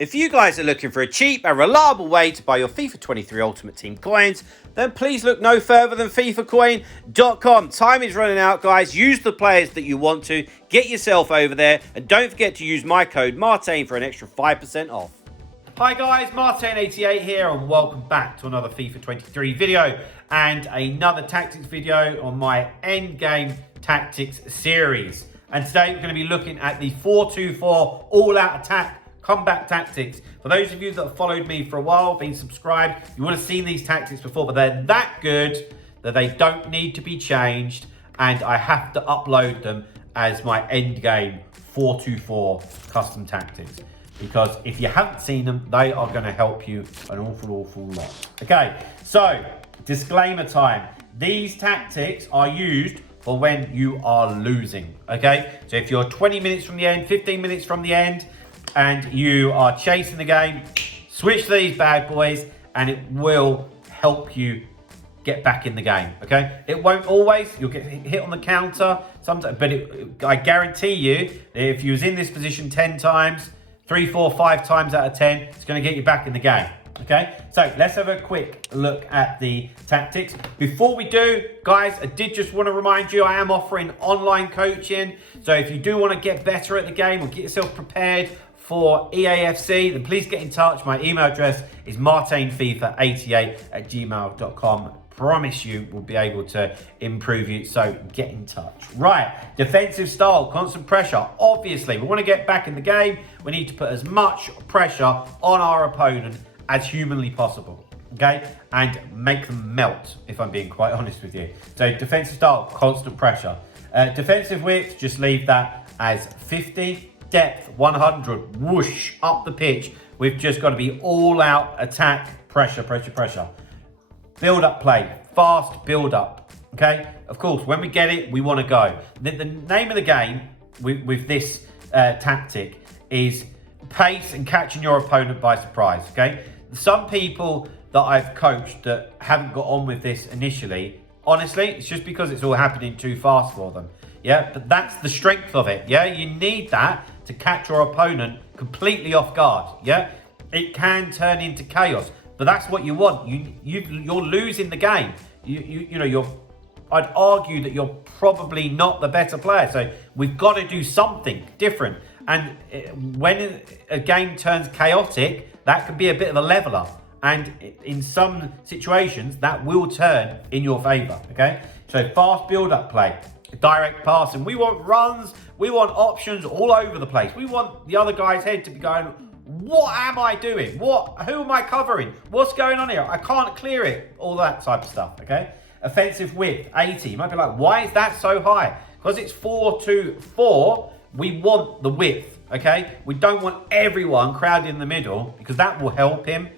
If you guys are looking for a cheap and reliable way to buy your FIFA 23 Ultimate Team coins, then please look no further than FIFAcoin.com. Time is running out, guys. Use the players that you want to. Get yourself over there. And don't forget to use my code Martin for an extra 5% off. Hi guys, Martin88 here and welcome back to another FIFA 23 video and another tactics video on my Endgame Tactics series. And today we're going to be looking at the 4-2-4 all-out attack comeback tactics. For those of you that have followed me for a while, been subscribed, you would have seen these tactics before, but they're that good that they don't need to be changed, and I have to upload them as my endgame 4-2-4 custom tactics. Because if you haven't seen them, they are going to help you an awful lot. Okay, so disclaimer time. These tactics are used for when you are losing. Okay, so if you're 20 minutes from the end, 15 minutes from the end, and you are chasing the game, switch these bad boys and it will help you get back in the game, okay? It won't always, you'll get hit on the counter sometimes, but I guarantee you, if you was in this position 10 times, 3, 4, 5 times out of 10, it's gonna get you back in the game, okay? So let's have a quick look at the tactics. Before we do, guys, I did just wanna remind you, I am offering online coaching. So if you do wanna get better at the game or get yourself prepared for EAFC, then please get in touch. My email address is martinfifa88@gmail.com. Promise you we'll be able to improve you, so get in touch. Right, defensive style, constant pressure. Obviously, we want to get back in the game. We need to put as much pressure on our opponent as humanly possible, okay? And make them melt, if I'm being quite honest with you. So defensive style, constant pressure. Defensive width, just leave that as 50. Depth 100, whoosh up the pitch. We've just got to be all out attack, pressure. Build up play, fast build up. Okay, of course, when we get it, we want to go. The name of the game with this tactic is pace and catching your opponent by surprise. Okay, some people that I've coached that haven't got on with this initially, honestly, it's just because it's all happening too fast for them. Yeah, but that's the strength of it. Yeah, you need that to catch your opponent completely off guard. Yeah, it can turn into chaos, but that's what you want. You're losing the game. You know I'd argue that you're probably not the better player. So we've got to do something different. And when a game turns chaotic, that could be a bit of a leveler. And in some situations, that will turn in your favor. Okay, so fast build-up play. Direct passing. We want runs. We want options all over the place. We want the other guy's head to be going, what am I doing? Who am I covering? What's going on here? I can't clear it. All that type of stuff, okay? Offensive width, 80. You might be like, why is that so high? Because it's 4-2-4. We want the width, okay? We don't want everyone crowded in the middle because that will help him.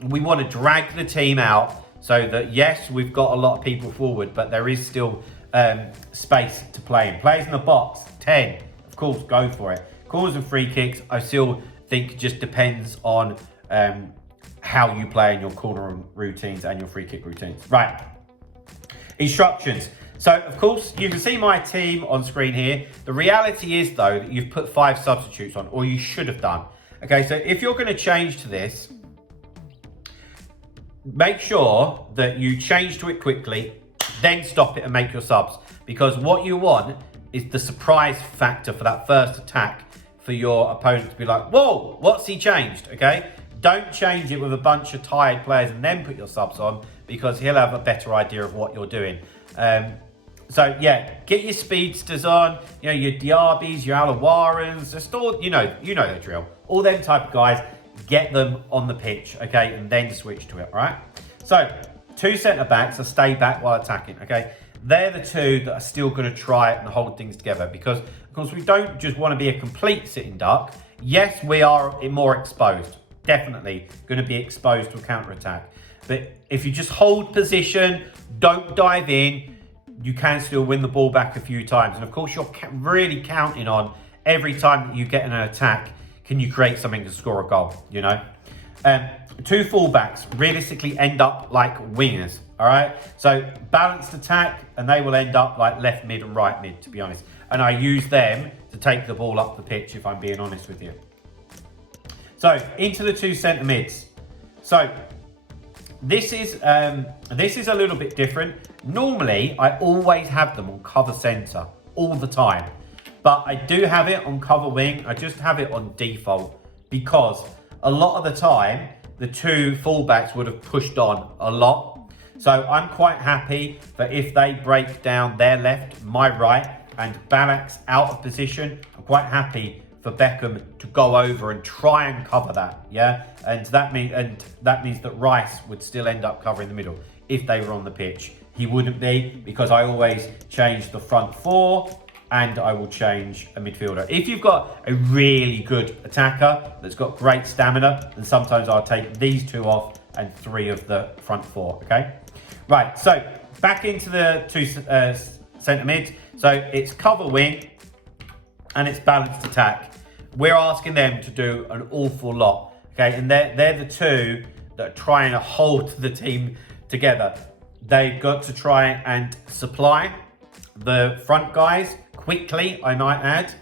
We want to drag the team out so that, yes, we've got a lot of people forward, but there is still space to play in. Players in the box, 10. Of course, go for it. Corners and free kicks, I still think it just depends on how you play in your corner routines and your free kick routines. Right. Instructions. So, of course, you can see my team on screen here. The reality is, though, that you've put 5 substitutes on, or you should have done. Okay, so if you're going to change to this, make sure that you change to it quickly, then stop it and make your subs. Because what you want is the surprise factor for that first attack for your opponent to be like, whoa, what's he changed, okay? Don't change it with a bunch of tired players and then put your subs on because he'll have a better idea of what you're doing. So yeah, get your speedsters on, you know, your Diabys, your Alawarans, just all, you know the drill. All them type of guys, get them on the pitch, okay? And then switch to it, all right? So, 2 centre-backs are stay back while attacking, okay? They're the 2 that are still going to try it and hold things together because, of course, we don't just want to be a complete sitting duck. Yes, we are more exposed. Definitely going to be exposed to a counter-attack. But if you just hold position, don't dive in, you can still win the ball back a few times. And, of course, you're really counting on every time that you get in an attack, can you create something to score a goal, you know? 2 fullbacks realistically end up like wingers, all right? So balanced attack, and they will end up like left mid and right mid, to be honest. And I use them to take the ball up the pitch, if I'm being honest with you. So into the two centre mids. So this is a little bit different. Normally, I always have them on cover centre all the time, but I do have it on cover wing. I just have it on default because a lot of the time the two fullbacks would have pushed on a lot. So I'm quite happy that if they break down their left, my right, and Balak's out of position, I'm quite happy for Beckham to go over and try and cover that, yeah? And that means that Rice would still end up covering the middle if they were on the pitch. He wouldn't be, because I always change the front four and I will change a midfielder. If you've got a really good attacker that's got great stamina, then sometimes I'll take these two off and three of the front four, okay? Right, so back into the two centre mids. So it's cover wing and it's balanced attack. We're asking them to do an awful lot, okay? And they're the two that are trying to hold the team together. They've got to try and supply the front guys quickly, I might add,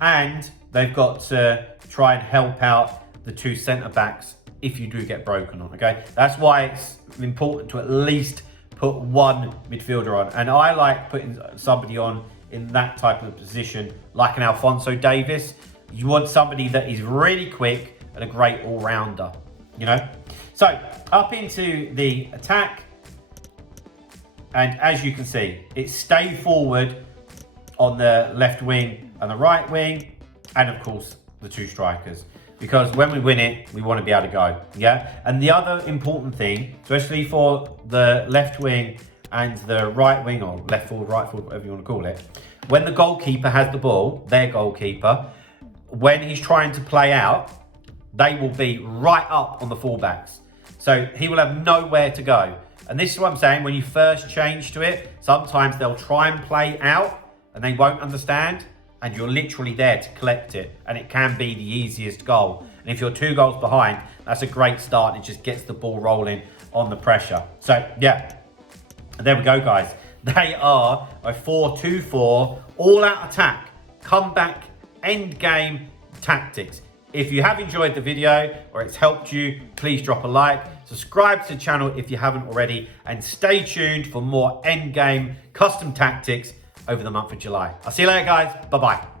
and they've got to try and help out the two centre backs if you do get broken on, okay? That's why it's important to at least put one midfielder on. And I like putting somebody on in that type of position, like an Alphonso Davies. You want somebody that is really quick and a great all-rounder, you know? So, up into the attack. And as you can see, it's stay forward on the left wing and the right wing. And of course, the two strikers. Because when we win it, we want to be able to go, yeah? And the other important thing, especially for the left wing and the right wing, or left forward, right forward, whatever you want to call it, when the goalkeeper has the ball, their goalkeeper, when he's trying to play out, they will be right up on the fullbacks. So he will have nowhere to go. And this is what I'm saying, when you first change to it, sometimes they'll try and play out and they won't understand, and you're literally there to collect it, and it can be the easiest goal. And if you're 2 goals behind, that's a great start. It just gets the ball rolling on the pressure. So yeah, there we go, guys. They are a 4-2-4 all-out attack, comeback, end game tactics. If you have enjoyed the video or it's helped you, please drop a like, subscribe to the channel if you haven't already, and stay tuned for more end game custom tactics over the month of July. I'll see you later, guys. Bye-bye.